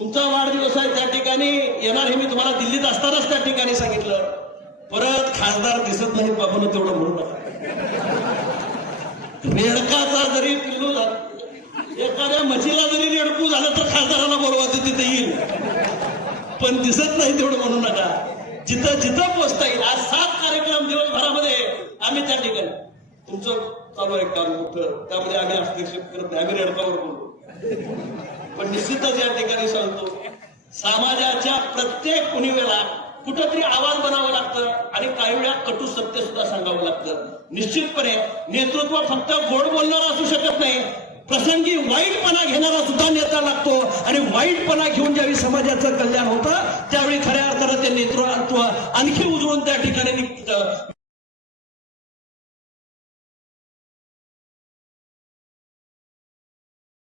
तुमचा वाढदिवस आहे त्या ठिकाणी. येणार हे मी तुम्हाला दिल्लीत असतानाच त्या ठिकाणी सांगितलं. परत खासदार दिसत नाही बाबून तेवढं म्हणू नका. रेडकाचा जरी पिल्लू एखाद्या मशीला जरी रेडकू झालं तर खासदाराला बोलवायचं तिथे येईल. पण दिसत नाही तेवढं म्हणू नका. जिथं जिथं पोचता येईल. आज सात कार्यक्रम दिवसभरामध्ये आम्ही त्या ठिकाणी. तुमचं चालू आहे काम. मोठं त्यामध्ये आम्ही हस्तक्षेप करत नाही. आम्ही रेडकावर बोलतो. पण निश्चितच या ठिकाणी सांगतो समाजाच्या प्रत्येक उणीवेला कुठंतरी आवाज बनावं लागतं आणि काही वेळा कटू सत्य सुद्धा सांगावं लागतं. निश्चितपणे नेतृत्व फक्त गोड बोलणार असू शकत नाही प्रसंगी वाईटपणा घेणारा सुद्धा नेता लागतो आणि वाईटपणा घेऊन ज्यावेळी समाजाचं कल्याण होतं त्यावेळी खऱ्या अर्थानं ते नेतृत्व आणखी उजळून त्या ठिकाणी निघतं.